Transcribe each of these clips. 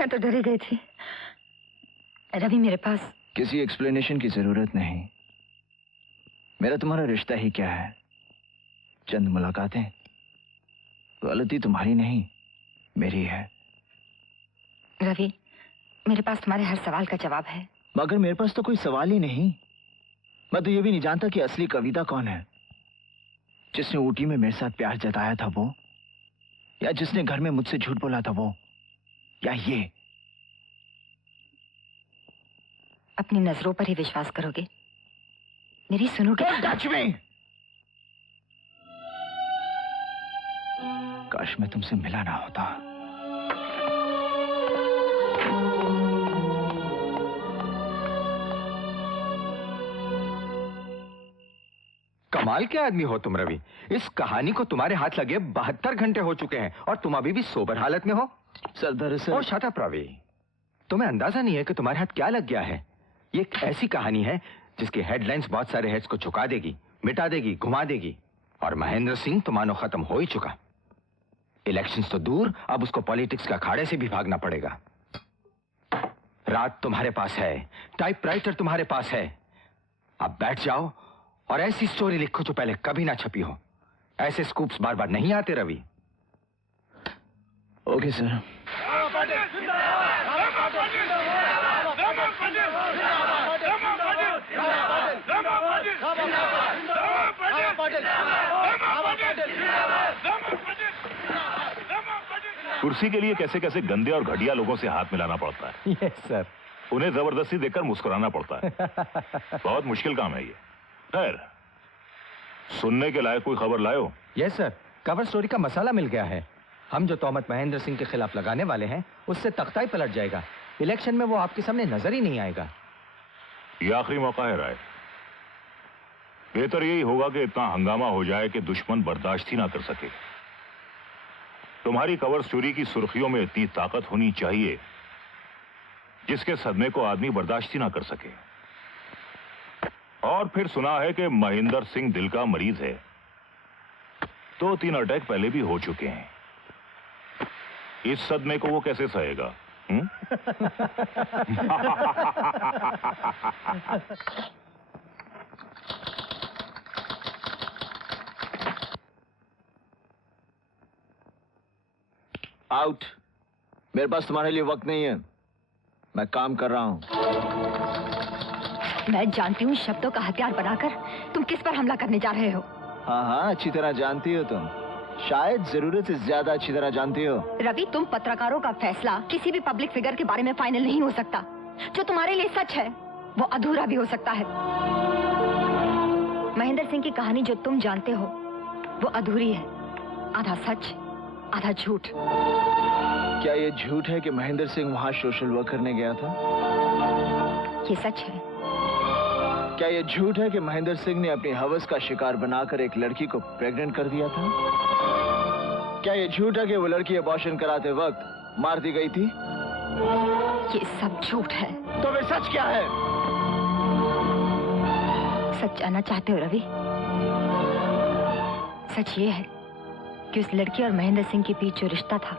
मैं तो डरी गई थी। रवि मेरे पास किसी एक्सप्लेनेशन की जरूरत नहीं। मेरा तुम्हारा रिश्ता ही क्या है, चंद मुलाकातें। गलती तुम्हारी नहीं मेरी है। रवि मेरे पास तुम्हारे हर सवाल का जवाब है। मगर मेरे पास तो कोई सवाल ही नहीं। मैं तो ये भी नहीं जानता कि असली कविता कौन है। जिसने ऊटी में मेरे साथ प्यार जताया था वो, या जिसने घर में मुझसे झूठ बोला था वो, या ये। अपनी नजरों पर ही विश्वास करोगे, मेरी सुनोगे? Touch me. काश मैं तुमसे मिला ना होता। कमाल के आदमी हो तुम रवि। इस कहानी को तुम्हारे हाथ लगे 72 घंटे हो चुके हैं और तुम अभी भी सोबर हालत में हो। सर दरअसल। और शट अप रवि, तुम्हें अंदाजा नहीं है कि तुम्हारे हाथ क्या लग गया है। ये एक ऐसी कहानी है जिसकी हेडलाइंस बहुत सारे हेड्स को झुका देगी, मिटा देगी, घुमा देगी। और महेंद्र सिंह तो मानो खत्म हो ही चुका। इलेक्शंस तो दूर, अब उसको पॉलिटिक्स का अखाड़े से भी भागना पड़ेगा। रात तुम्हारे पास है, टाइपराइटर तुम्हारे पास है। अब बैठ जाओ और ऐसी स्टोरी लिखो जो पहले कभी ना छपी हो। ऐसे स्कूप्स बार बार नहीं आते रवि। Okay sir. कुर्सी के लिए कैसे कैसे गंदे और घटिया लोगों से हाथ मिलाना पड़ता है। Yes sir. उन्हें जबरदस्ती देखकर मुस्कुराना पड़ता है। बहुत मुश्किल काम है ये। खैर, सुनने के लायक कोई खबर लायो? यस सर, कवर स्टोरी का मसाला मिल गया है। हम जो तोहमत महेंद्र सिंह के खिलाफ लगाने वाले हैं उससे तख्ता ही पलट जाएगा। इलेक्शन में वो आपके सामने नजर ही नहीं आएगा। ये आखिरी मौका है राय। बेहतर यही होगा कि इतना हंगामा हो जाए कि दुश्मन बर्दाश्त ही ना कर सके। तुम्हारी कवर स्टोरी की सुर्खियों में इतनी ताकत होनी चाहिए जिसके सदमे को आदमी बर्दाश्त ही ना कर सके। और फिर सुना है कि महेंद्र सिंह दिल का मरीज है। 2-3 अटैक पहले भी हो चुके हैं। इस सदमे को वो कैसे सहेगा? आउट। मेरे पास तुम्हारे लिए वक्त नहीं है, मैं काम कर रहा हूं। मैं जानती हूँ शब्दों का हथियार बनाकर तुम किस पर हमला करने जा रहे हो। हाँ हाँ, अच्छी तरह जानती हो तुम। शायद जरूरत से ज्यादा अच्छी तरह जानती हो। रवि, तुम पत्रकारों का फैसला किसी भी पब्लिक फिगर के बारे में फाइनल नहीं हो सकता। जो तुम्हारे लिए सच है वो अधूरा भी हो सकता है। महेंद्र सिंह की कहानी जो तुम जानते हो वो अधूरी है, आधा सच आधा झूठ। क्या ये झूठ है कि महेंद्र सिंह वहां सोशल वर्क करने गया था? ये सच है। क्या ये झूठ है कि महेंद्र सिंह ने अपनी हवस का शिकार बनाकर एक लड़की को प्रेग्नेंट कर दिया था? क्या ये झूठ है कि वो लड़की अबॉर्शन कराते वक्त मार दी गई थी? ये सब झूठ है। तो वे सच क्या है? सच जानना चाहते हो रवि? सच ये है कि उस लड़की और महेंद्र सिंह के बीच जो रिश्ता था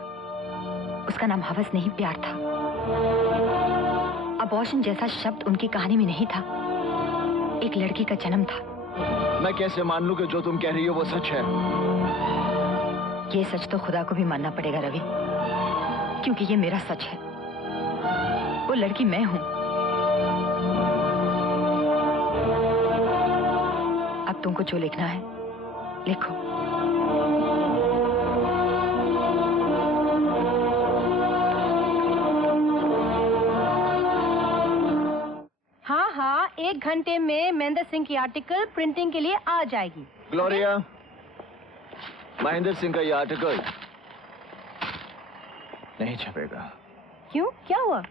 उसका नाम हवस नहीं, प्यार था। अबॉर्शन जैसा शब्द उनकी कहानी में नहीं था, एक लड़की का जन्म था। मैं कैसे मान लूं कि जो तुम कह रही हो वो सच है? ये सच तो खुदा को भी मानना पड़ेगा रवि, क्योंकि ये मेरा सच है। वो लड़की मैं हूं। अब तुमको जो लिखना है लिखो। हाँ, 1 घंटे में महेंद्र सिंह की आर्टिकल प्रिंटिंग के लिए आ जाएगी। ग्लोरिया, महेंद्र सिंह का ये आर्टिकल नहीं छपेगा। क्यों, क्या हुआ?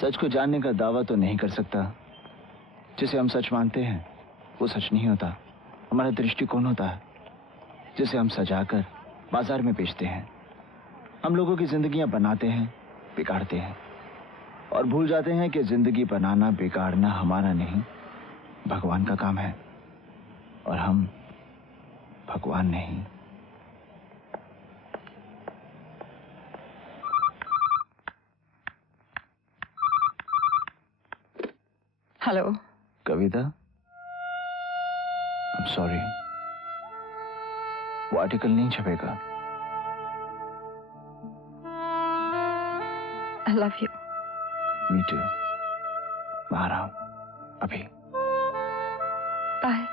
सच को जानने का दावा तो नहीं कर सकता। जिसे हम सच मानते हैं वो सच नहीं होता, हमारा दृष्टिकोण होता है जिसे हम सजाकर बाजार में बेचते हैं। हम लोगों की जिंदगियां बनाते हैं, बिगाड़ते हैं और भूल जाते हैं कि जिंदगी बनाना बिगाड़ना हमारा नहीं, भगवान का काम है और हम भगवान नहीं। हेलो। कविता, I'm sorry, वो आर्टिकल नहीं छपेगा। I love you. Me too. मैं आ रहा हूँ अभी। बाय।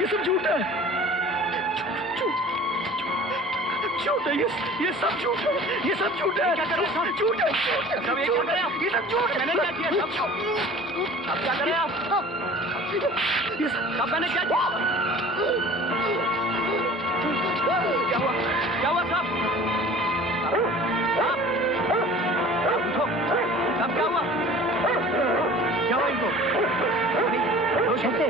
ये सब झूठ है, झूठ है, ये सब झूठ है, ये सब झूठ है, झूठ है, ये सब झूठ है। मैंने क्या किया? सब झूठ। अब क्या करें आप? ये सब मैंने क्या किया? क्या हुआ? क्या हुआ साहब? उठो। साहब क्या हुआ? क्या हुआ इनको? होश है?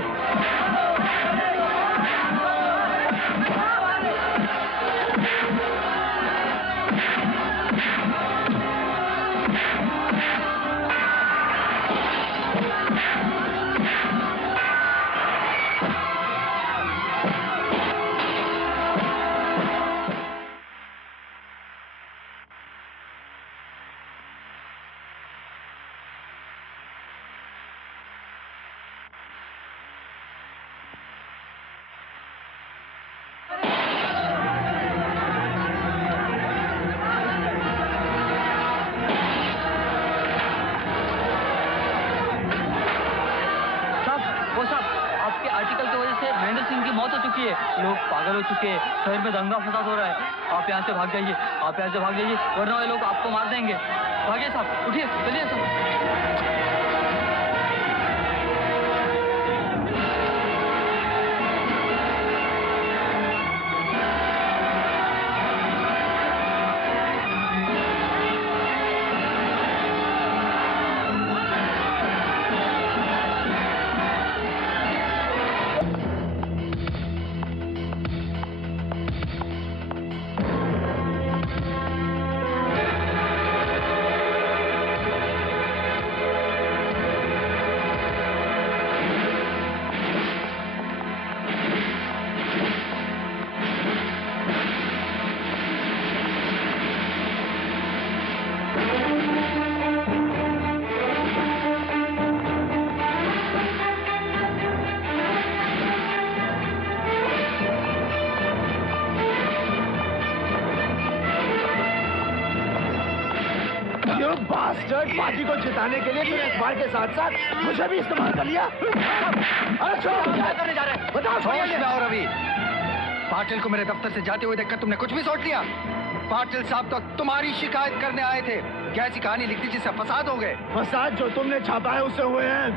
लोग पागल हो चुके हैं, शहर में दंगा फसाद हो रहा है। आप यहाँ से भाग जाइए, आप यहाँ से भाग जाइए, वरना ये लोग आपको मार देंगे। भागिए साहब, उठिए, चलिए साहब। पार्टी को जिताने के लिए तूने अखबार के साथ साथ मुझे भी इस्तेमाल कर लिया। अरे छोड़ो, क्या करने जा रहे हैं? बताओ। होश में आओ रवि। पाटिल को मेरे दफ्तर से जाते हुए देखकर तुमने कुछ भी सोच लिया? पाटिल साहब तो तुम्हारी शिकायत करने आए थे। क्या ऐसी कहानी लिखती जिससे फसाद हो गए? फसाद जो तुमने छापा है उससे हुए हैं,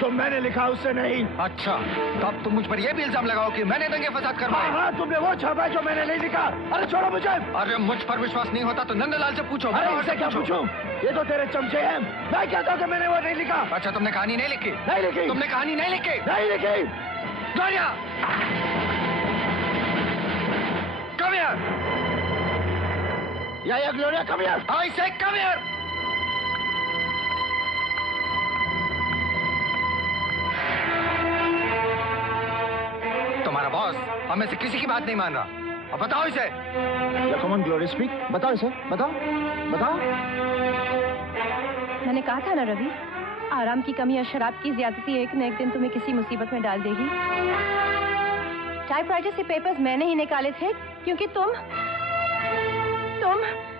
जो मैंने लिखा उससे नहीं। अच्छा, तब तुम मुझ पर यह भी इल्जाम लगाओ कि मैंने दंगे फसाद करवाए। हाँ, तुमने वो छापा है जो मैंने नहीं लिखा। अरे छोड़ो मुझे। अरे मुझ पर विश्वास नहीं होता तो नंदलाल से पूछो। अरे इससे क्या पूछूं? ये तो तेरे चमचे हैं। मैं कहता हूँ कि मैंने वो नहीं लिखा। अच्छा, तुमने कहानी नहीं लिखी? नहीं लिखी। तुमने कहानी नहीं लिखी? नहीं लिखी। Gloria, come here. या Gloria, come here. I say come here. तुम्हारा बॉस हमें से किसी की बात नहीं मान रहा। अब बताओ इसे। Come on glory, speak. बताओ इसे, बताओ, बताओ। मैंने कहा था ना रवि, आराम की कमी और शराब की ज्यादती एक न एक दिन तुम्हें किसी मुसीबत में डाल देगी। टाइपराइटर से पेपर्स मैंने ही निकाले थे क्योंकि तुम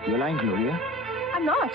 You're lying, Gloria. I'm not.